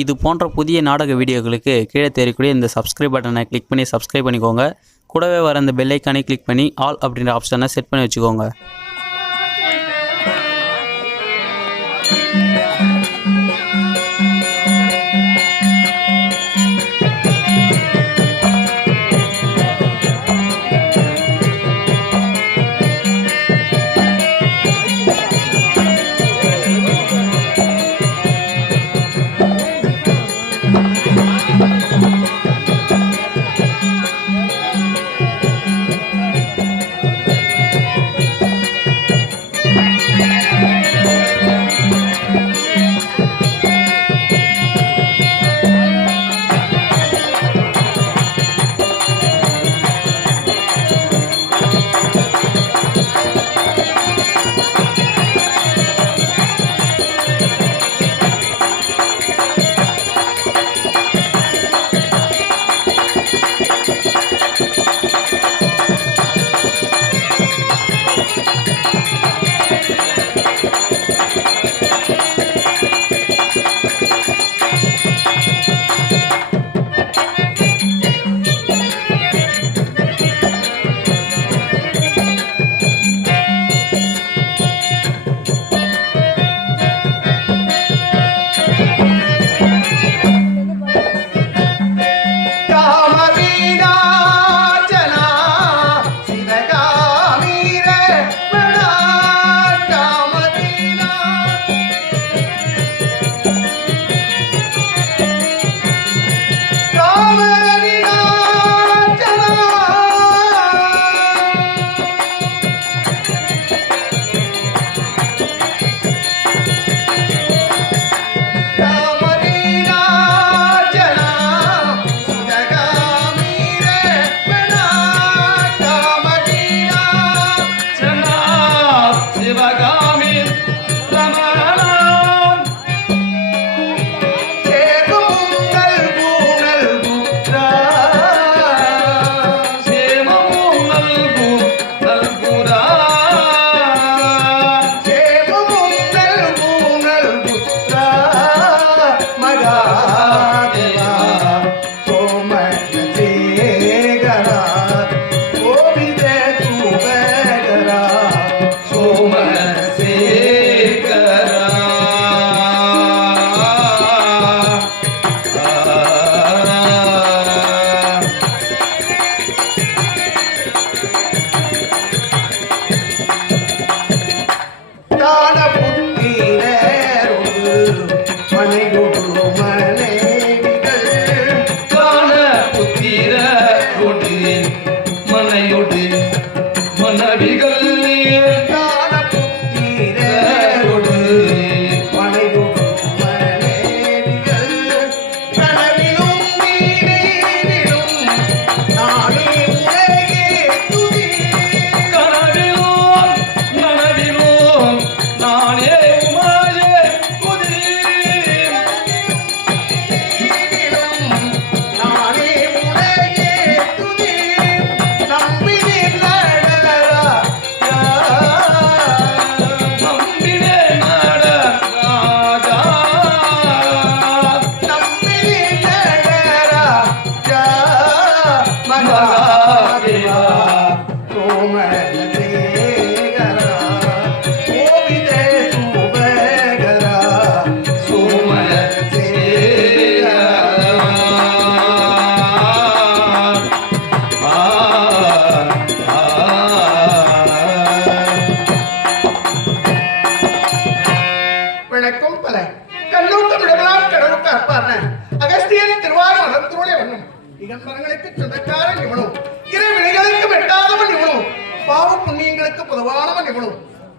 இது போன்ற புதிய நாடக வீடியோக்களுக்கு கீழே தெரியக்கூடிய இந்த சப்ஸ்கிரைப் பட்டனை கிளிக் பண்ணி சப்ஸ்கிரைப் பண்ணிக்கோங்க. கூடவே வர இந்த பெல் ஐக்கானை கிளிக் பண்ணி ஆல் அப்படின்ற ஆப்ஷனை செட் பண்ணி வச்சுக்கோங்க.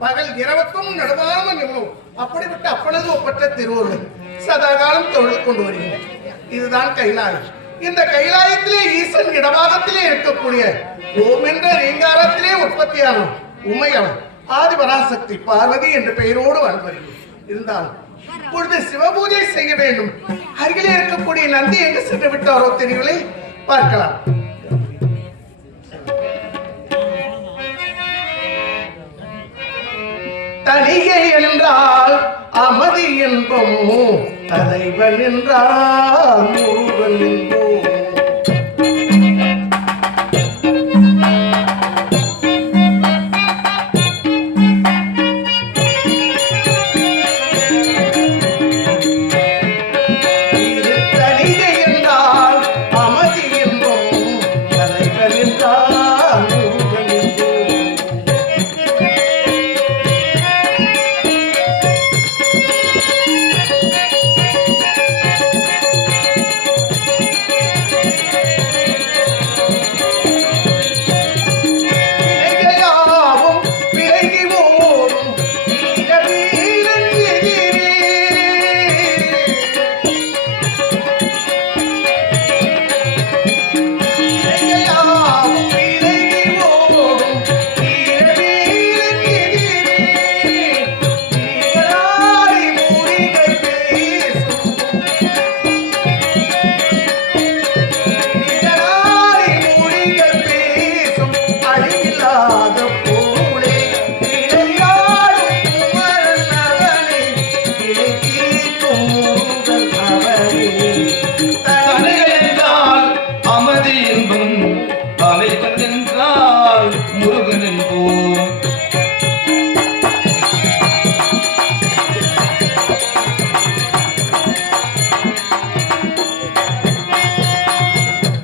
பகல் இரவுக்கும் நடுவானவன் இவனும் அப்படிப்பட்ட அப்பனது ஒப்பற்ற திருவருளை சதாகாலம் தொழில் கொண்டு வருகிறேன். இதுதான் கைலாயம். இந்த கைலாயத்திலே ஈசன் இடபாகத்திலே இருக்கக்கூடிய ஓம் என்ற ரீங்காரத்திலே உற்பத்தியான உமையவன் ஆதிபராசக்தி பார்வதி என்ற பெயரோடு வாழ்ந்து வருகிறேன். இருந்தாலும் இப்பொழுது சிவபூஜை செய்ய வேண்டும். அருகிலே இருக்கக்கூடிய நந்தி எங்கு சென்று விட்டாரோ தெரியவில்லை. பார்க்கலாம். தனிகை என்றால் அமதி என்போம் தலைவன் என்றால் முருகன் என்போம்.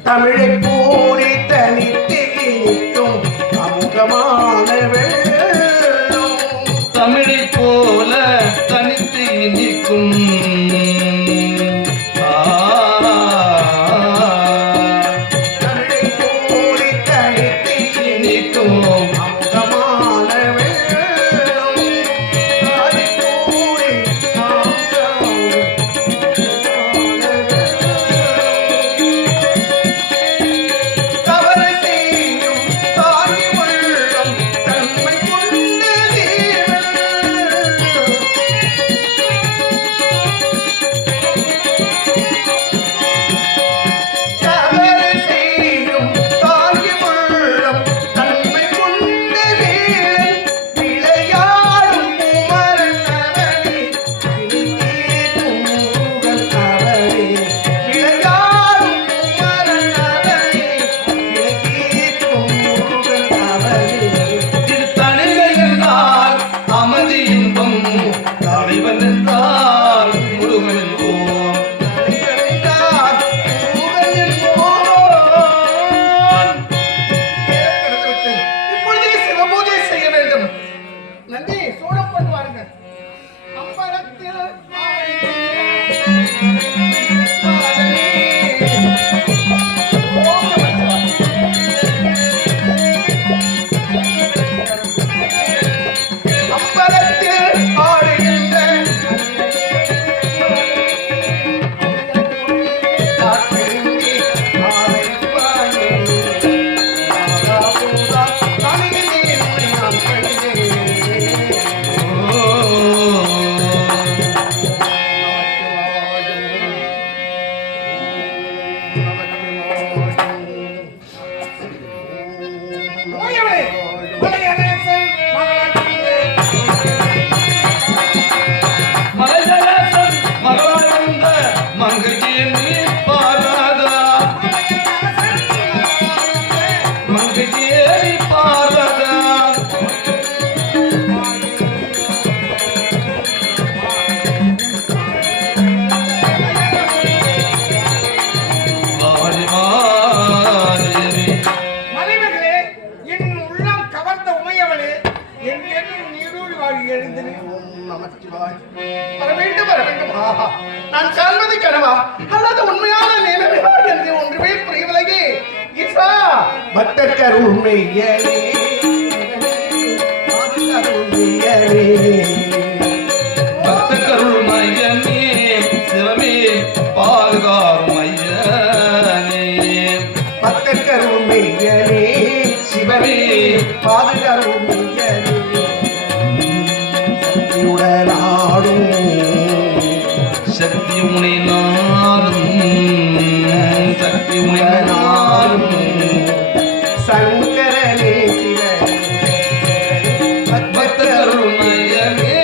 தமிழை கூறி தனித்து நிற்கும் அமுகமான வெள்ளம். தமிழை போல தனித்து நிற்கும் தமிழை கூறி தனித்து நிற்கும் அமுகமான வெள்ளம். அதை கூறி நான் காண்பது கனவா அல்லது உண்மையான நிலைமையா என்று ஒன்றுமே புரியவில்லையே. ஈசா பக்தர் உண்மையரே பக்தர் மையனே சிவமே பாதுகாரும் மையனே பக்தர் உண்மையரே சிவமே பாதுகாரும் மையனே உடலாடும் சக்தி உனை நாளும் சக்தி உனை நாளும் சங்கரனே பக்தர் மையனே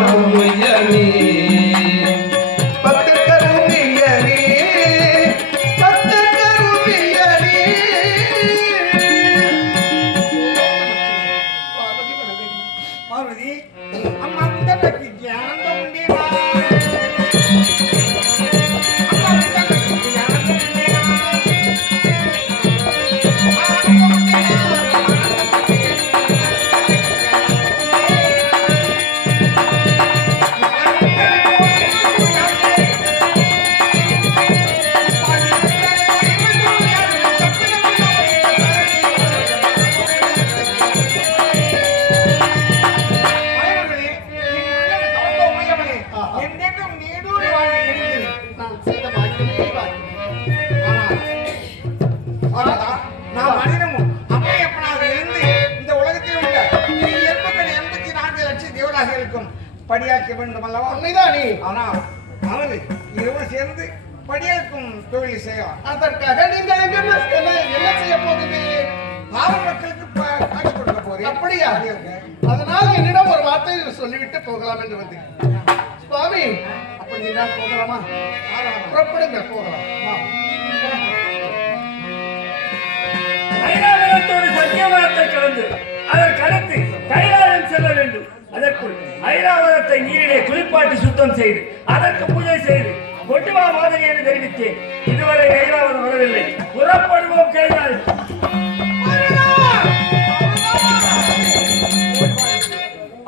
கருமையனே பத்து கருமையனே பத்து கருமையனே பார்வதி அம்மா உண்டக்கு ஞானம் உண்டேவா அம்மா உண்டக்கு ஞானம் உண்டேவா நான் மனிதனும் அம்மை எப்பனாக இருந்து இந்த உலகத்தில் உள்ள 84 லட்சம் தேவராசிகளுக்கும் படியாக்க வேண்டும் அல்லவா? உண்மைதானே? ஆனால் அவரு இருவரும் சேர்ந்து படியாக்கும் தொழில் செய்யலாம். அதற்காக நீங்கள் என்ன செய்ய போகுது? பாவ மக்களுக்கு காட்சி கொடுக்க போறேன். அப்படியா? அதனால் என்னிடம் ஒரு வார்த்தை சொல்லிவிட்டு போகலாம் என்று வந்தேன். சுவாமி, அப்படி நீதான் போகலாமா? புறப்படுங்க, போகலாம். ஐராவதத்தோடு சத்தியவனத்தை கடந்து அதற்கடுத்து கைலாயம் செல்ல வேண்டும். அதற்குள் ஐராவதத்தை நீரிலே குளிப்பாட்டி சுத்தம் செய்து அதற்கு பூஜை செய்து கொட்டுவா மாதிரி என்று தெரிவித்தேன். இதுவரை ஐராவதம் வரவில்லை. புறப்படுவோம் கைலாயம்.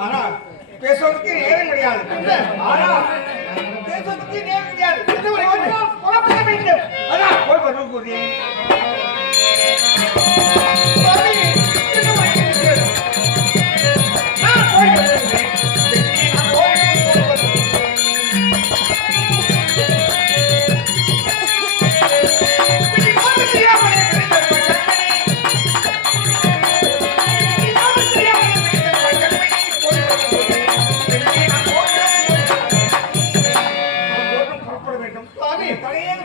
ஆனால் பேசுவதற்கு நேரம் கிடையாது. ஆனால் பேசுவதற்கு நேரம் கிடையாது. புறப்பட வேண்டும். அதான் போய் வருகிறேன்.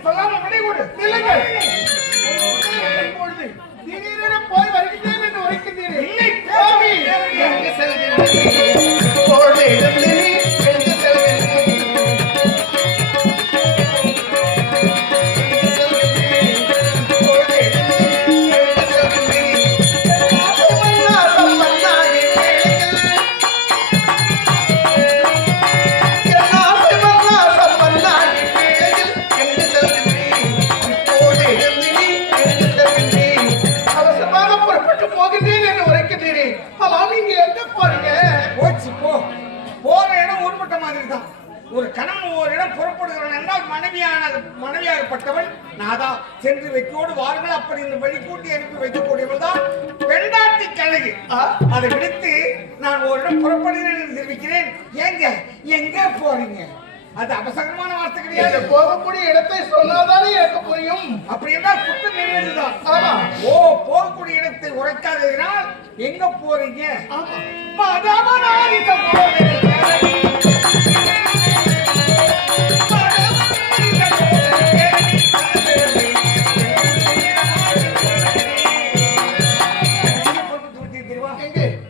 சொல்லாமல் விடை கொடு. நில்லுங்கள். திடீரென போய் வருகிறேன் என்று உரைக்கின்றீர்கள். இல்லை, சுவாமி, எங்கு செல்கிறீர்கள்? போடு இடத்திலே எங்கு செல்கிறீர்கள்? போடு இடத்திலே எங்கு செல்கிறீர்கள்? ஆசைமல்லாசம் மன்னாடி வேளையில் என் ஆசைமல்லாசம் மன்னாடி வேளையில் எங்கு செல்கிறீர்கள்? போடு இடத்திலே எங்கு செல்கிறீர்கள்? அவசரமாக புறப்பட்டு போகின்றேன் என்று உரைக்கின்றீர்கள். ஆமாம், நீங்க எங்க போறீங்க? போச்சு போ. போற இடம் உருப்பட்ட மாதிரி தான். ஒரு கணவன் ஒரு இடம் புறப்படுகிறான் என்றால் மனைவியாகப்பட்டவள் நாதா சென்று வைக்கோடு வாருங்கள் அப்படி இந்த வழி கூட்டி அனுப்பி வைக்கக்கூடியவள் தான் பெண்டாட்டி கழகு. அதை விடுத்து நான் ஒரு இடம் புறப்படுகிறேன் என்று தெரிவிக்கிறேன். எங்க போறீங்க? அது அபசகரமான வார்த்தை கிடையாது. போகக்கூடிய இடத்தை சொன்னாதானே எனக்கு புரியும். அப்படி என்றால் குற்றம் நிறைவேறுதான். ஆமா. ஓ, போகக்கூடிய இடத்தை உரைக்காததினால் எங்க போறீங்க? ஆமா. மதமனாரித போகிறேன்.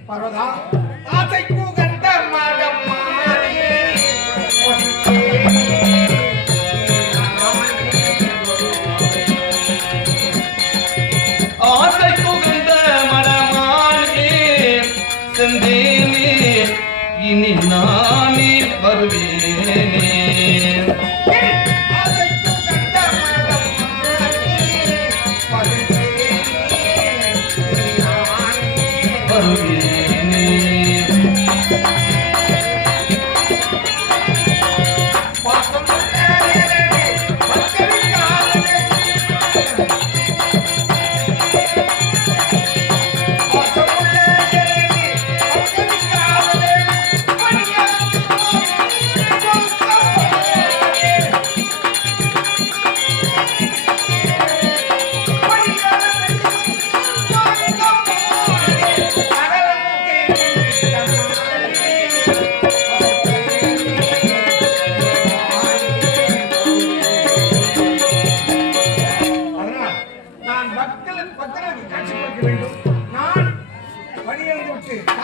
பர்வதா ஆசை கூகந்த மடம் மாறியே ஆசை புகழ்ந்த மடமானே செந்தேனே இனி நானே வருவேனே ஆசை கூகந்த மடம் மாறியே வருவேனே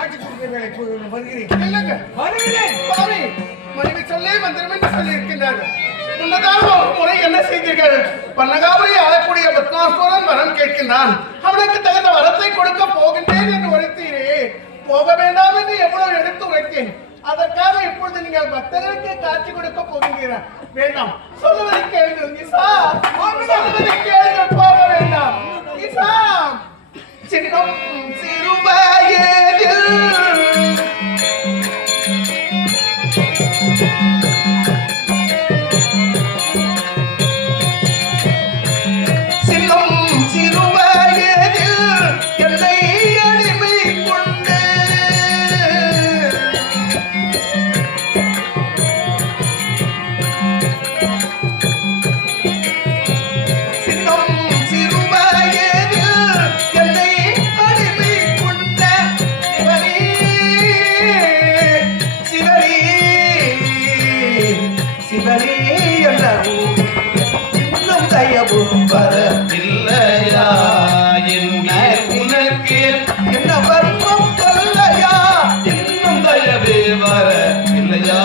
காட்சி கொடுக்கிறீர்கள் வருகிறேன் இல்லைங்க வருகிறேன் சுவாமி மனைவி சொல்லே மந்திரம் என்று சொல்லி இருக்கின்றார்கள். முன்னதாக ஒரு முறை என்ன செய்தீர்கள்? பன்னகாபுரி ஆளக்கூடிய பத்மாசுரன் வரம் கேட்கின்றான். அவனுக்கு தகுந்த வரத்தை கொடுக்க போகின்றேன் என்று உரைத்தீரே. போக வேண்டாம் என்று எவ்வளவு எடுத்து உரைத்தேன். அதற்காக இப்பொழுது நீங்கள் பக்தர்களுக்கு காட்சி கொடுக்க போகின்றீர்கள். வேண்டாம், சொல்லுவதை கேளுங்கள் ஈசா, சொல்லுவதை கேளுங்கள், போக வேண்டாம் ஈசா. சின்னம் சிறுவயதில் வர இல்லையா உனக்கு என்ன வர்மம் கல்லையா இன்னும் தயவே வர இல்லையா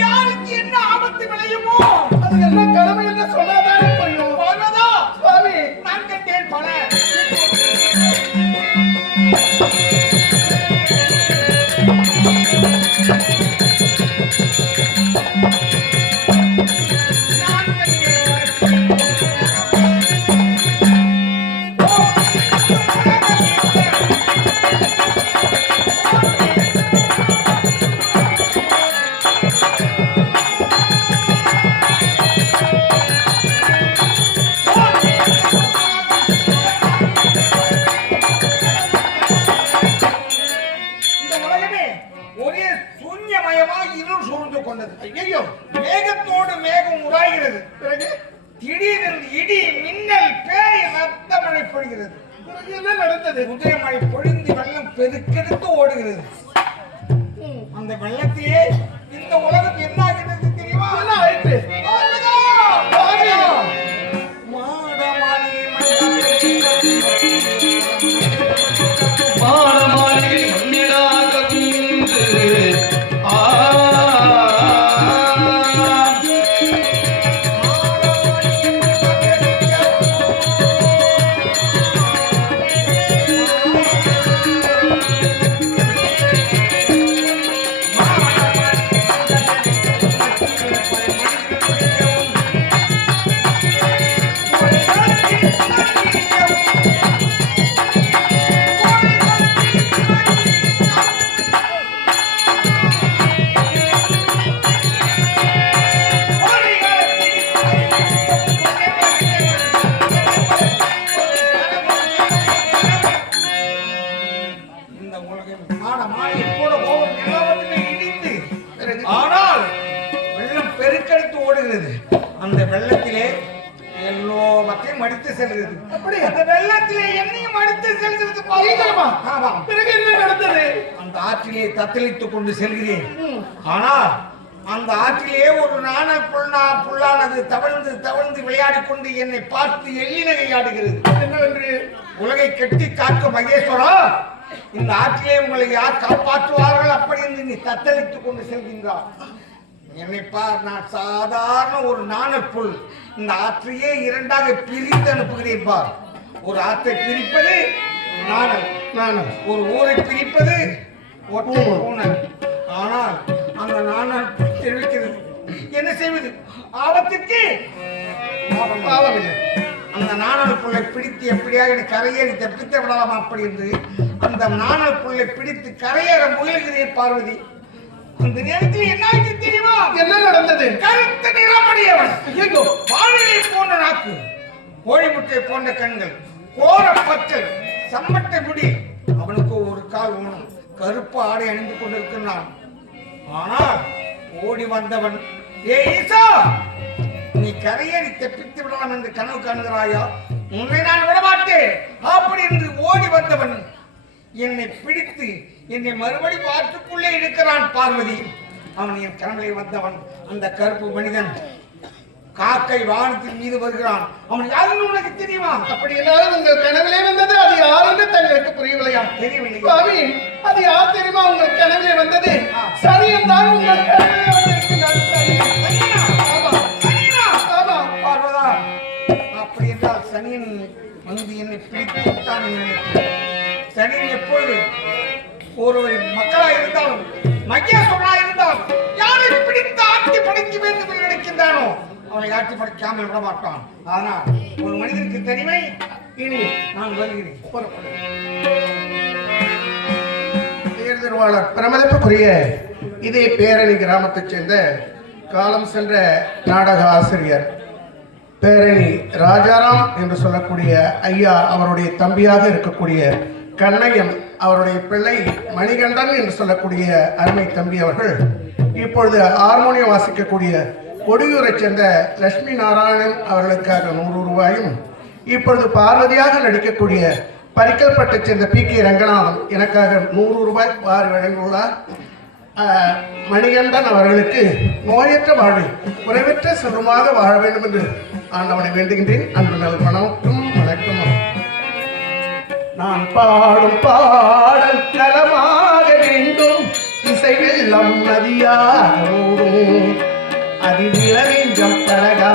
யாருக்கு என்ன ஆபத்து விளையுமோ அது என்ன கடமை என்று சொன்னாதானே புரியும். சுவாமி நான் கண்டேன் பல ஐயோ மேகத்தோடு மேகம் உராய்கிறது. பிறகு திடீரென்று இடி மின்னல் பேய் ரத்த மழை பொழிகிறது. என்ன நடந்தது? குதிரை மழை பொழிந்து வெள்ளம் பெருக்கெடுத்து ஓடுகிறது. அந்த வெள்ளத்திலே இந்த உலகம் என்ன ஆகிறது தெரியுமா? என்ன ஆயிற்று? மாடமாளிகை மண்ணிடாத குன்று செல்கிறது. அப்படி அந்த வெள்ளத்திலே என்னையும் அடித்து செல்கிறது நீங்களுமா? ஆமா. பிறகு என்ன நடந்தது? அந்த ஆற்றிலே தத்தளித்துக் கொண்டு செல்கிறேன். ஆனால் அந்த ஆற்றிலே ஒரு நாண புல்லானது தவழ்ந்து தவழ்ந்து விளையாடிக் கொண்டு என்னை பார்த்து எள்ளினகை ஆடுகிறது. என்னவென்று? உலகை கட்டி காக்கும் மகேஸ்வரா, இந்த ஆற்றிலே உங்களை யார் காப்பாற்றுவார்கள் அப்படி என்று நீ தத்தளித்துக் கொண்டு செல்கின்றார். என்னை பார், நான் சாதாரண ஒரு நாணப்புல். இந்த ஆற்றையே இரண்டாக பிரித்து அனுப்புகிறேன் பார். ஒரு ஆற்றை பிரிப்பது நாணல், ஒரு ஊரை பிரிப்பது ஒற்றை பூனல். ஆனால் அந்த நாணல் தெரிவிக்கிறது. என்ன செய்வது? ஆபத்துக்கு பாவமில்லை. அந்த நாணல் புல்லை பிடித்து எப்படியாக கரையேறி தப்பித்து விடலாம் அப்படி என்று அந்த நாணல் புல்லை பிடித்து கரையேற முயல்கிறேன் பார்வதி. அந்த நேரத்தில் என்ன ஆயிற்று தெரியுமா? என்ன நடந்தது? கருத்த நிறமடையவன், வானிலை போன்ற நாக்கு, கோழி முட்டை போன்ற கண்கள், கோர பற்கள், சம்மட்ட முடி, அவனுக்கு ஒரு கால் ஊனம், கருப்பு ஆடை அணிந்து கொண்டிருக்கிறான். ஆனால் ஓடி வந்தவன், ஏ ஈசா, நீ கரையேறி தப்பித்து விடலாம் என்று கனவு காண்கிறாயா? உன்னை நான் விடமாட்டேன் அப்படி என்று ஓடி வந்தவன் என்னை பிடித்து என்னை மறுபடி வாட்டுக்குள்ளே இருக்கிறான் பார்வதி. அவன் என் கனவிலே வந்தவன். அந்த கருப்பு மனிதன் காக்கை வானத்தின் மீது வருகிறான். அவன் யாருன்னு உனக்கு தெரியுமா? அப்படி எல்லாம் உங்கள் கனவிலே வந்தது. அது யாருன்னு தங்களுக்கு புரியவில்லையா? தெரியவில்லை. சுவாமி, அது யார் தெரியுமா உங்கள் கனவிலே வந்தது? சனியன் தான் உங்கள் கனவிலே வந்திருக்கிறான். சனியனா? ஆமா. சனியனா? ஆமா. பார்வதா, அப்படி என்றால் சனியன் வந்து என்னை பிடித்து விட்டான் என்று நினைக்கிறேன். சனியன் எப்பொழுது ஒரு மக்களா இருந்தாலும் மகேஸ்வரனா இருந்தாலும் யாரை பிடித்து ஆட்சி படைக்க வேண்டும் என்று நினைக்கின்றானோ அவனை ஆட்சி படைக்காமல் விட மாட்டான். ஆனால் ஒரு மனிதனுக்கு தனிமை. இனி நான் வருகிறேன். தேர்தல்வாளர் பிரமதிப்புக்குரிய இதே பேரணி கிராமத்தைச் சேர்ந்த காலம் சென்ற நாடக ஆசிரியர் பேரணி ராஜாராம் என்று சொல்லக்கூடிய ஐயா அவருடைய தம்பியாக இருக்கக்கூடிய கண்ணையன் அவருடைய பிள்ளை மணிகண்டன் என்று சொல்லக்கூடிய அருமை தம்பி அவர்கள் இப்பொழுது ஹார்மோனியம் வாசிக்கக்கூடிய கொடியூரைச் சேர்ந்த லட்சுமி நாராயணன் அவர்களுக்காக 100 ரூபாயும், இப்பொழுது பார்வதியாக நடிக்கக்கூடிய பரிக்கல்பட்டைச் சேர்ந்த PK ரங்கநாதன் எனக்காக 100 ரூபாய் வாரி வழங்கியுள்ளார். மணிகண்டன் அவர்களுக்கு நோயற்ற வாழ்வை குறைவற்ற செல்வமாக வாழ வேண்டும் என்று ஆண்டவனை வேண்டுகின்றேன். அன்பு நல் வணக்கம். நான் பாடும் பாடல் நலமாக வேண்டும், இசை வெள்ளம் நதியாக ஓடும், அதில் நிலவெஞ்சம் பழகா